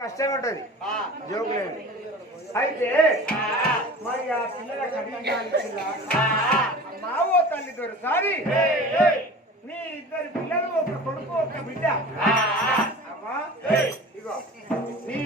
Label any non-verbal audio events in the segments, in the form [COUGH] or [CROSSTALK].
కష్టం ఉంటది జోకులేదు అయితే మరి ఆ పిల్లల మావో తల్లి దొరసారి నీ ఇద్దరు పిల్లలు ఒక కొడుకు ఒక బిడ్డ. అమ్మా ఇగో నీ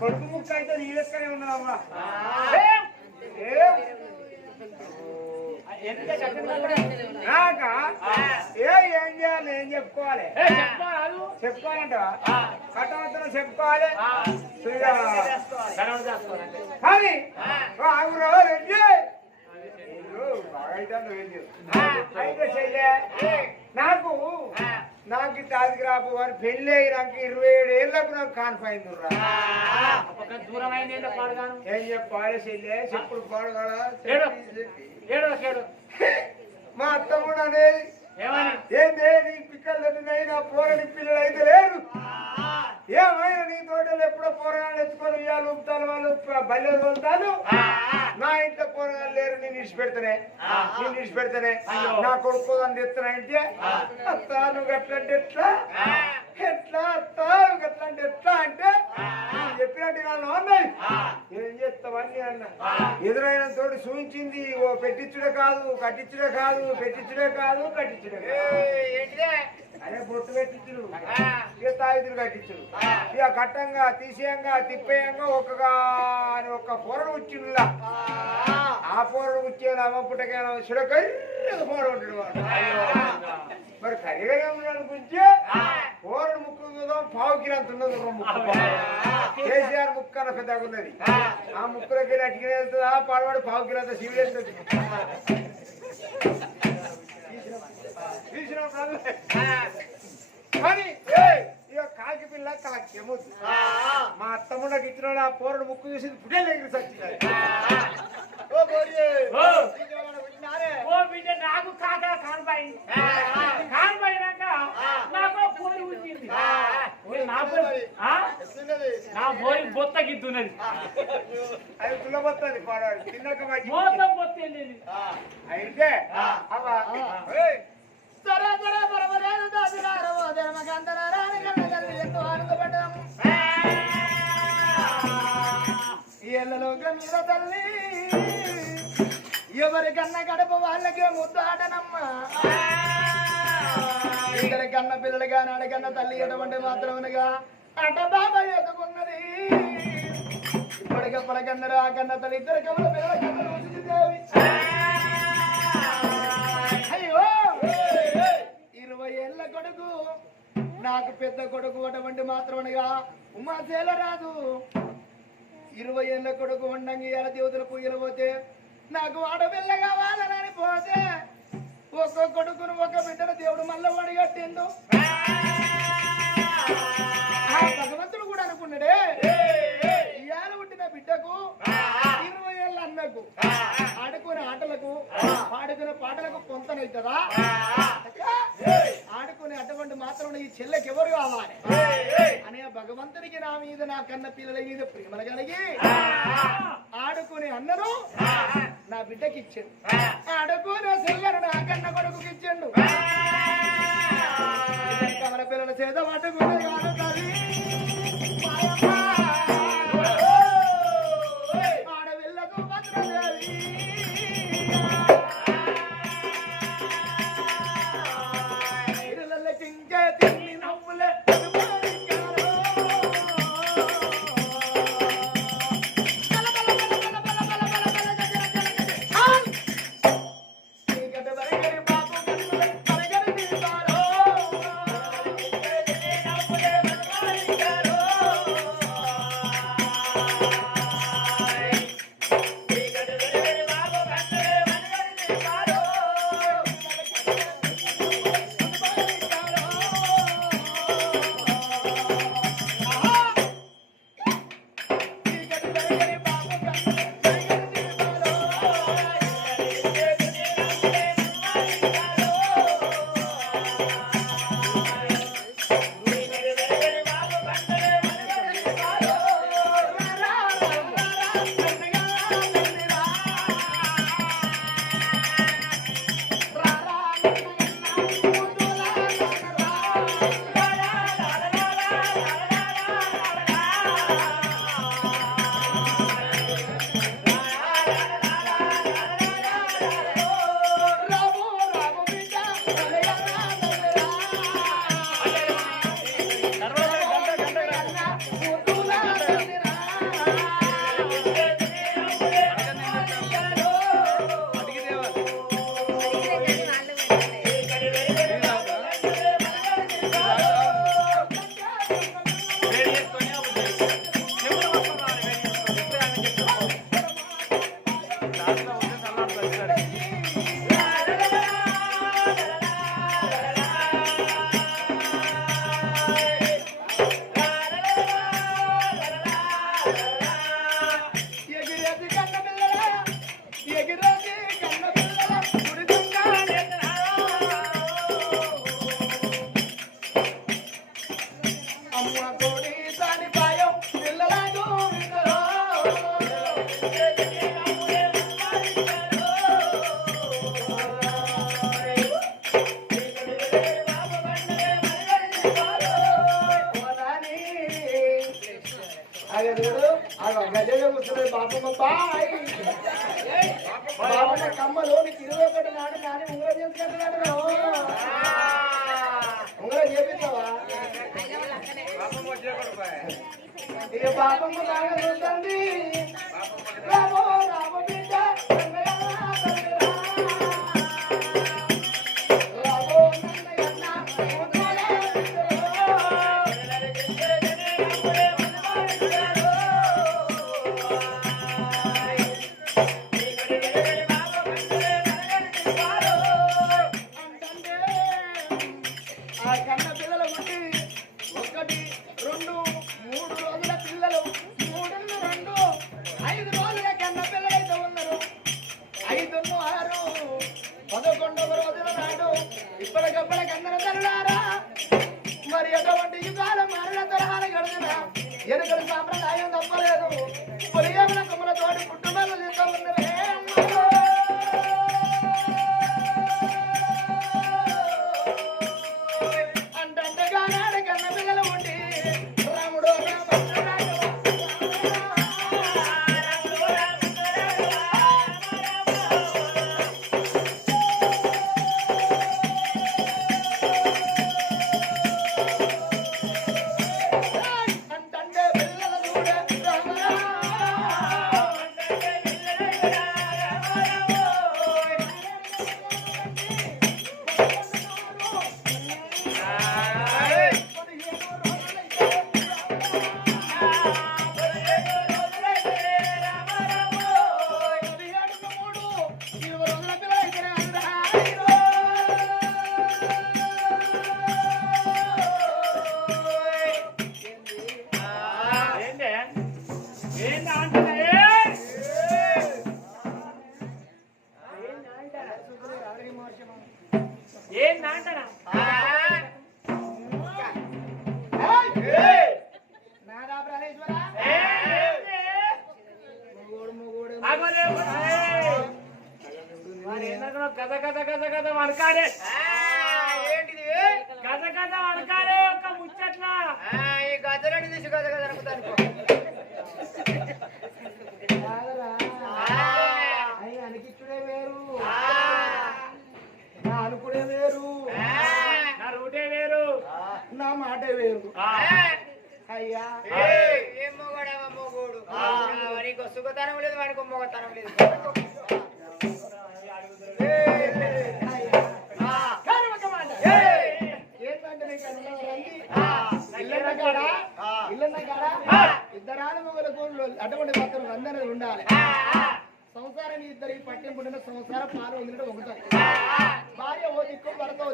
కొడుకు ముక్క అయితే నీ లెక్కనే కట్టిన నాక ఏ ఏం చేయాలి? ఏం చెప్పుకోవాలి? చెప్పుకోవాలంటవా? కట్టవద్దన చెప్పుకోవాలి? కానీ అయితాంది రెడ్డి. అయితే నాకు నాకు తాదికి రాపు వారి పెళ్ళి అయినాక ఇరవై ఏడు ఏళ్ళకు నాకు పాడుగాను. ఏం చెప్పాలి చెల్లె చెప్పుడు ఏడు. మా అత్త కూడా అనేది ఏందే నీ పిక్కలు నా పోరని పిల్లలు అయితే లేరు. ఏమైనా నీ తోటలు ఎప్పుడో పోరగాళ్ళు ఎత్తుకొని ఇవాళ ఊపుతాను వాళ్ళు బల్లె తోలుతాను నా ఇంట్లో పోరగాళ్ళు లేరు నేను ఇడిచి పెడతానే నేను ఇడిచి పెడతానే నా కొడుకు అని తెస్తున్నా అంటే అత్త నువ్వు గట్లంటే ఎట్లా? ఎట్లా అత్త నువ్వు గట్లంటే ఎట్లా అంటే చెప్పినట్టు నన్ను అన్నాయి ఎదురైన తోడు చూపించింది ఓ పెట్టించుడే కాదు కట్టించుడే కాదు పెట్టించుడే కాదు కట్టించుడే. అదే బొట్టు పెట్టించుడు. ఇక తాయిదులు కట్టించుడు. ఇక కట్టంగా తీసేయంగా తిప్పేయంగా ఒక్కగా అని ఒక్క పొరడు వచ్చిండులా ఆ పొరడు వచ్చేది అమ్మపుట్టకైనా పుట్టకైనా? చుడకర్రగా పొర ఉంటాడు వాడు. మరి కరిగా ఉన్నాడు గురించి పోరడు ముక్కు చూద్దాం పావు కిలో ఉన్నది ఒక ముక్కు. కేసీఆర్ ముక్కు అన్న పెద్దగా ఉన్నది. ఆ ముక్కులోకి వెళ్ళి అటుకుని వెళ్తుందా? పాడవాడు పావు కిలో సివిల్ వెళ్తుంది తీసినప్పుడు కానీ ఇక కాకి పిల్ల కాకి ఏమవుతుంది మా అత్తమ్మకి ఇచ్చిన ఆ పోరడు ముక్కు చూసి పుట్టే దగ్గర పోరి బిడ్డ నాకు కాక కానిపోయి కానిపోయినాక నాకు వచ్చింది. ఓ, నా? ఎట్లున్నది? నా బొత్త గిద్దున్నది. అది కుల్లబోతుంది పాడాడు తిన్నాక మొత్తం బొత్త అయితే అవ్వ, మీద తల్లి ఎవరికన్నా గడప వాళ్ళకే ముద్దాటనమ్మా ఇద్దరి కన్న పిల్లలుగా నాడకన్న తల్లి ఎటువంటి మాత్రమునగా అట బాబా ఎదుకున్నది ఇప్పటికప్పటికన్నరు ఆ కన్న తల్లి ఇద్దరు కమల పిల్లల కన్న ఇరవై ఏళ్ళ కొడుకు నాకు పెద్ద కొడుకు అటువంటి మాత్రమనగా ఉమాశేల రాదు ఇరవై ఏళ్ళ కొడుకు ఉండంగి ఎలా దేవతలు పూజలు పోతే నాకు ఆడపిల్ల కావాలని పోతే ఒక్క కొడుకును ఒక బిడ్డను దేవుడు మళ్ళీ వడిగట్టిండు భగవంతుడు కూడా అనుకున్నాడే. ఇవాళ పుట్టిన బిడ్డకు ఇరవై ఏళ్ళ అన్నకు ఆడుకునే ఆటలకు పాడుకునే పాటలకు పొంతనవుతుందా ఆడుకునే మాత్రం ఈ చెల్లెకి ఎవరు కావాలి? అనే భగవంతునికి నా మీద నా కన్న పిల్లల మీద ప్రేమలు కలిగి ఆడుకునే అన్నను నా బిడ్డకి ఇచ్చాడు ఆడుకునే చెల్లెను నా కన్న కొడుకుకి ఇచ్చాడు కమల పిల్లల చేత పట్టుకునే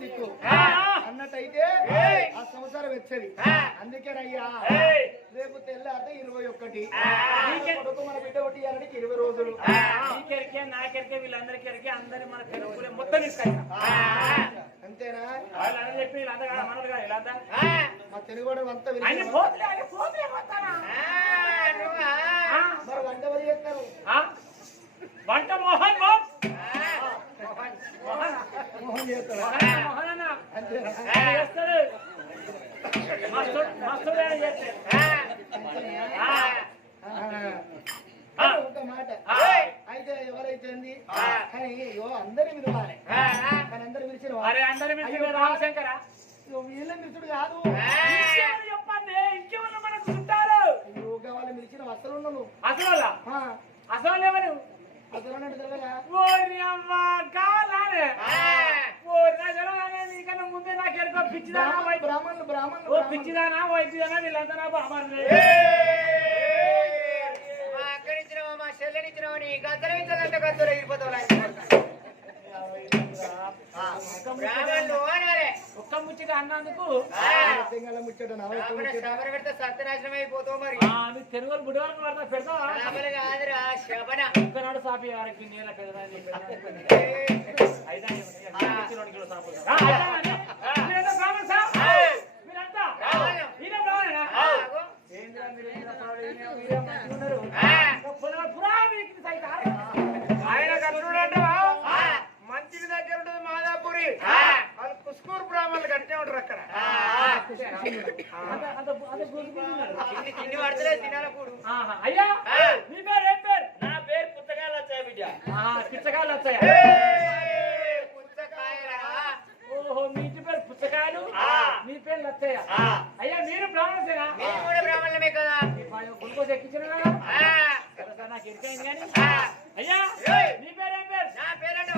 దిక్కు. అన్నట్టయితే ఆ సంవత్సరం వచ్చేది. అందుకేనయ్యా రేపు తెల్లారితే ఇరవై ఒక్కటి. మన బిడ్డ ఒకటి ఇవ్వాలనికి ఇరవై రోజులు. నీకెరికే నాకెరికే వీళ్ళందరికెరికే అందరి మన తెలుగులే మొత్తం ఇస్తాయి అంతేనా? వాళ్ళని చెప్పి వీళ్ళంతా కాదు మా తెలుగు అంతా మరి వంట వరి చేస్తారు? వంట మోహన్ బాబు. అయితే ఎవరైతే కానీ అందరి మీరు అందరు పిలిచిన వారే అందరి మీద రామశంకర వీళ్ళ మిత్రుడు కాదు చెప్పండి ఇంకేమన్నా మనకు చుట్టాలు అసలు అసలు అసలు ఎవరు? నీకన్నా ముందే నాకు ఎరుకో పిచ్చిదానా బ్రాహ్మణులు బ్రాహ్మణులు ఓ పిచ్చిదానా వైద్యుదానా వీళ్ళంతా బాబా అక్కడిచ్చినావా మా చెల్లెనిచ్చినావా నీ గద్దలు ఇచ్చిన గద్దలు ఇరిపోతావు ఒక్క ముచ్చట అన్నందుకు తెలుగులో బుడి వరకు పడతా పెడతావా? ఒక్కనాడు సాపి వారికి నేల ఉంటది వాళ్ళు కుస్కూరు బ్రాహ్మణులు కట్టే ఉంటారు అక్కడ. అయ్యా మీ పేరు ఏం పేరు? నా పేరు పుచ్చకాయలు వచ్చాయి బిడ్డ. పుచ్చకాయలు వచ్చాయా? ఓహో మీ ఇంటి పేరు పుచ్చకాయలు? మీ పేర్లు వచ్చాయా? అయ్యా మీరు బ్రాహ్మణులేనా మీరు కూడా బ్రాహ్మణులమే కదా. కొనుక్కోసి ఎక్కించిన కదా? నాకు ఎక్కాయింది అయ్యా మీ పేరు ఏం పేరు? నా పేరు అంటే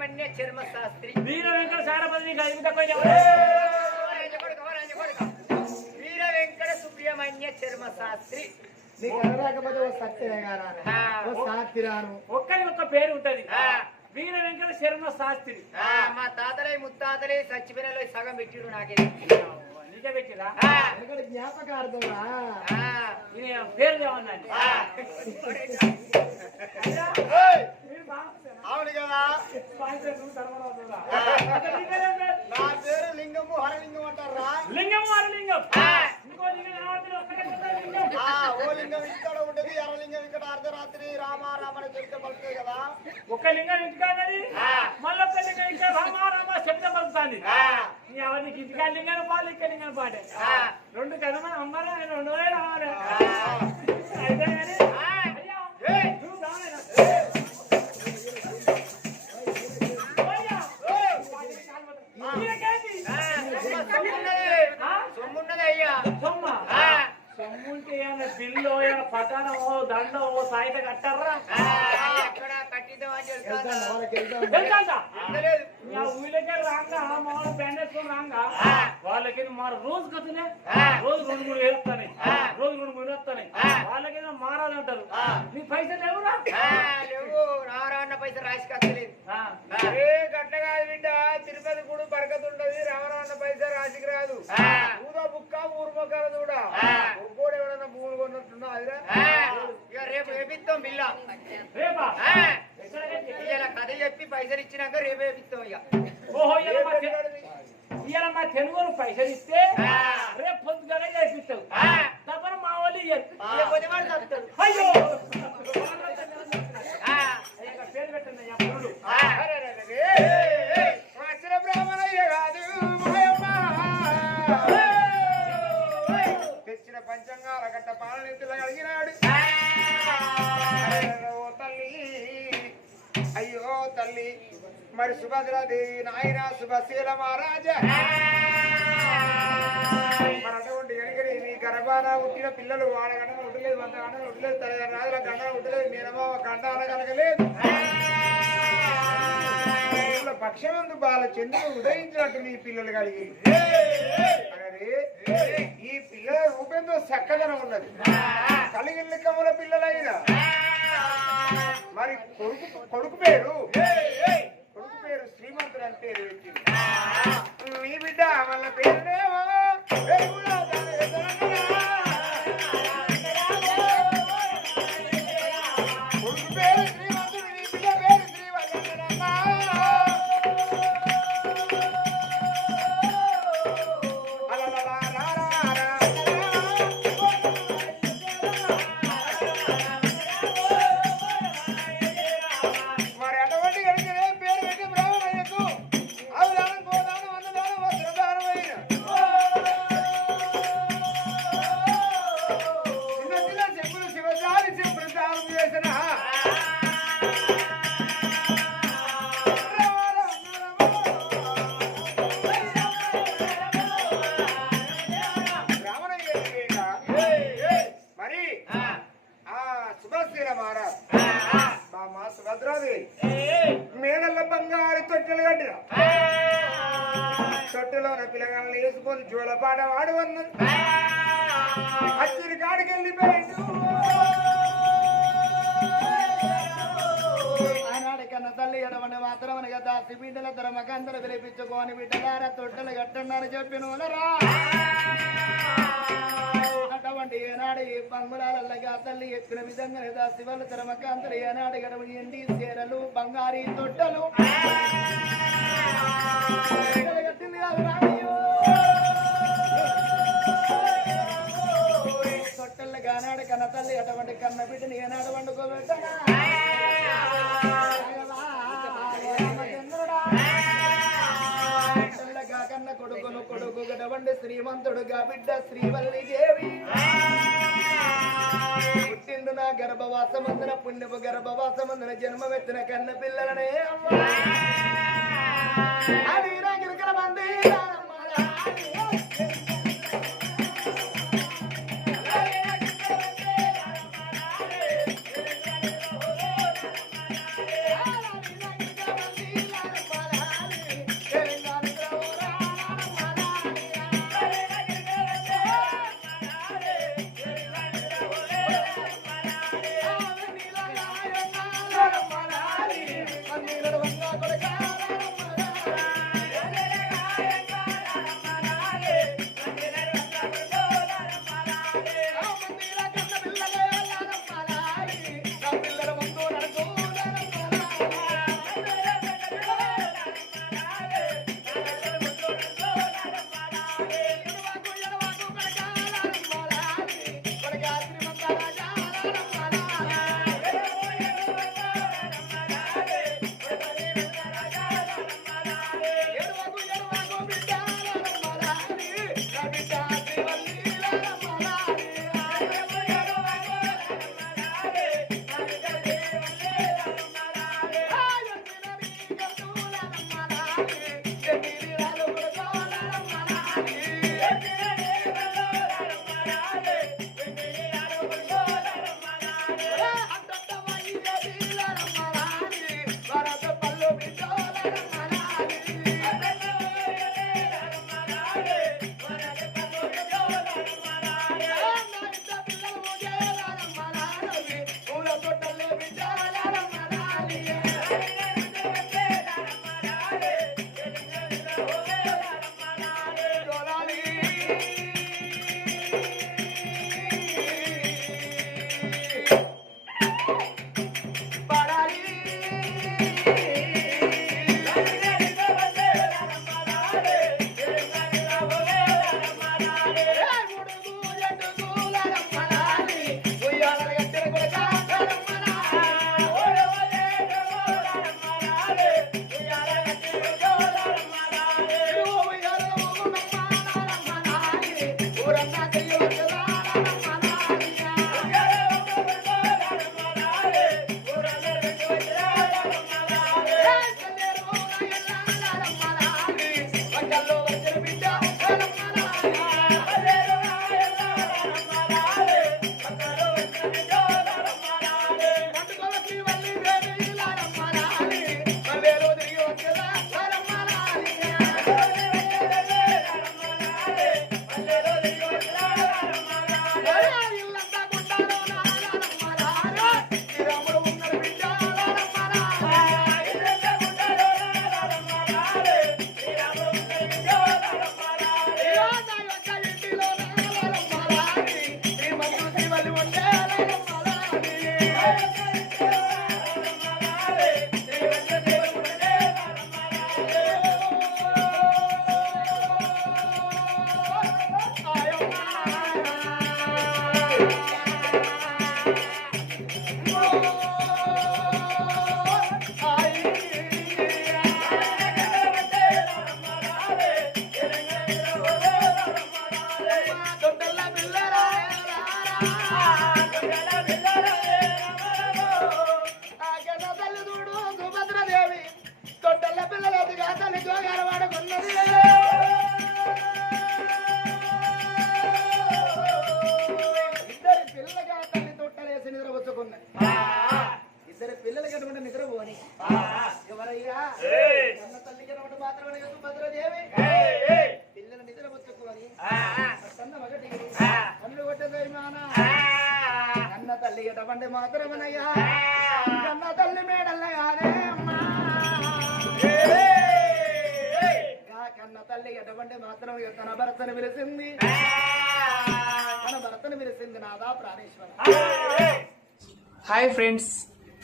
సుబ్రహ్మణ్య చర్మ శాస్త్రి. వీర వెంకట సారపతి వీర వెంకట సుబ్రహ్మణ్య చర్మ శాస్త్రి. నీకు అనరాకపోతే ఓ సత్యమే కానా ఆ. ఓ సాత్తిరాను ఒక్కరి ఒక్క పేరు ఉంటది. వీర వెంకట శర్మ శాస్త్రి. ఆ, మా తాతలే ముత్తాతలే చచ్చిపోయినలో సగం పెట్టిరు నాకే నిజం పెట్టిరా? ఆ. ఎందుకంటే. ఈయన పేరు ఏమన్నాండి [LAUGHS] ఆ. అయ్యా ఏయ్, మీరు బాగుంటారా? అవును కదా సాయంత్రం నువ్వు ధర్మరాజురా. ఆ. అసలు నీ పేరు ఏం పేరు? నా పేరు లింగము హరలింగం అంటారా లింగం లింగం. ఇంకో లింగం కనబడుతుంది, ఒక్కటే కొత్త లింగం ఆ, ఓ లింగం ఇక్కడ ఉంటది ఎర్రలింగం ఇక్కడ అర్ధరాత్రి రామ రామని చెప్తే పలుకుతాయి కదా ఒక్క లింగం ఇంటికాడది. మళ్ళీ ఒక్క లింగం ఇక్కడ రామా రామా శబ్దం పలుకుతుంది. నీ ఎవరికి ఇంటికా లింగాన్ని పాలు ఇక్కడ లింగాన్ని పాటే. రెండు కదమని అమ్మారా రెండు వేలు అమ్మారా. అయితే కానీ సొమ్మున్నది అయ్యా సొమ్మ ఆ. సొమ్ముంటే ఏమైనా బిల్లు ఏమైనా పటానమో దండమో సాయిత కట్టారా? వాళ్ళకి ఊళ్ళకే రాంగా మామూలు బ్యాండ్ వేసుకొని రాంగా. వాళ్ళకి మరి రోజు కథనే. రోజు రెండు మూడు వేస్తాయి ఆ. రోజు రెండు మూడు వేస్తాయి ఆ. వాళ్ళకేదో మారాలంటారు. నీ పైసలు లేవు. రావరాన్న పైసలు రాసి కట్టలేదు. గట్ల కాదు బిడ్డ తిరుపతి కూడా బరకత ఉండదు రామరాన్న పైసా రాసికి రాదు. ఊదో బుక్క ఊరు మొక్కలు కూడా ఎవడన్నా భూములు కొన్నట్టున్నా అదిరా ఆ, ఇక రేపు వేపిస్తాం బిల్ల రేపా? ఇవాళ కథ చెప్పి పైసలు ఇచ్చినాక రేపు వేపిస్తాం ఇక ఓహో ఇవాళ మా తెలుగులు పైసలు ఇస్తే ఆ. రేపు పొద్దుగానే చేపిస్తావు. తప్పని మా వాళ్ళు. అయ్యో పిల్లలు వాళ్ళ గంట ఉండలేదు వంద గంట ఉండలేదు తల్లి రాజుల గంట ఉండలేదు మీనమావ గండాల కలగలేదు పిల్లల పక్షమందు బాల చంద్రుడు ఉదయించినట్టు నీ పిల్లలు కలిగి. అరే, ఈ పిల్లల రూపంతో చక్కదనం ఉన్నది. కలిగి లెక్కముల పిల్లలైనా. మరి కొడుకు కొడుకు పేరు? కొడుకు పేరు శ్రీమంతుడు అని పేరు పెట్టింది. మీ బిడ్డ వాళ్ళ పేరునేమో? కాడికి బిడ్డల ధర్మకందరు పిలిపించుకొని బిడ్డలారా తొట్టలు కట్టండి చెప్పిన అటువంటి ఏనాడు ఈ బంగుళాలల్లగా తల్లి ఎక్కిన విధంగా దాసి శివల ధర్మకాంతలు ఏనాడు గడవ ఎండి చీరలు బంగారీ తొట్టలు కట్టింది కాదు ఏనాడు కన్న తల్లి అటువంటి కన్న బిడ్డని ఏనాడు వండుకోబెట్టనా కన్న కొడుకును కొడుకు గడవండి శ్రీమంతుడుగా బిడ్డ శ్రీవల్లి దేవి. పుట్టిండు నా గర్భవాసమందున పుణ్యపు గర్భవాసమందున జన్మమెత్తిన కన్న పిల్లలనే అమ్మా. అది నా గిరికల మంది Dale,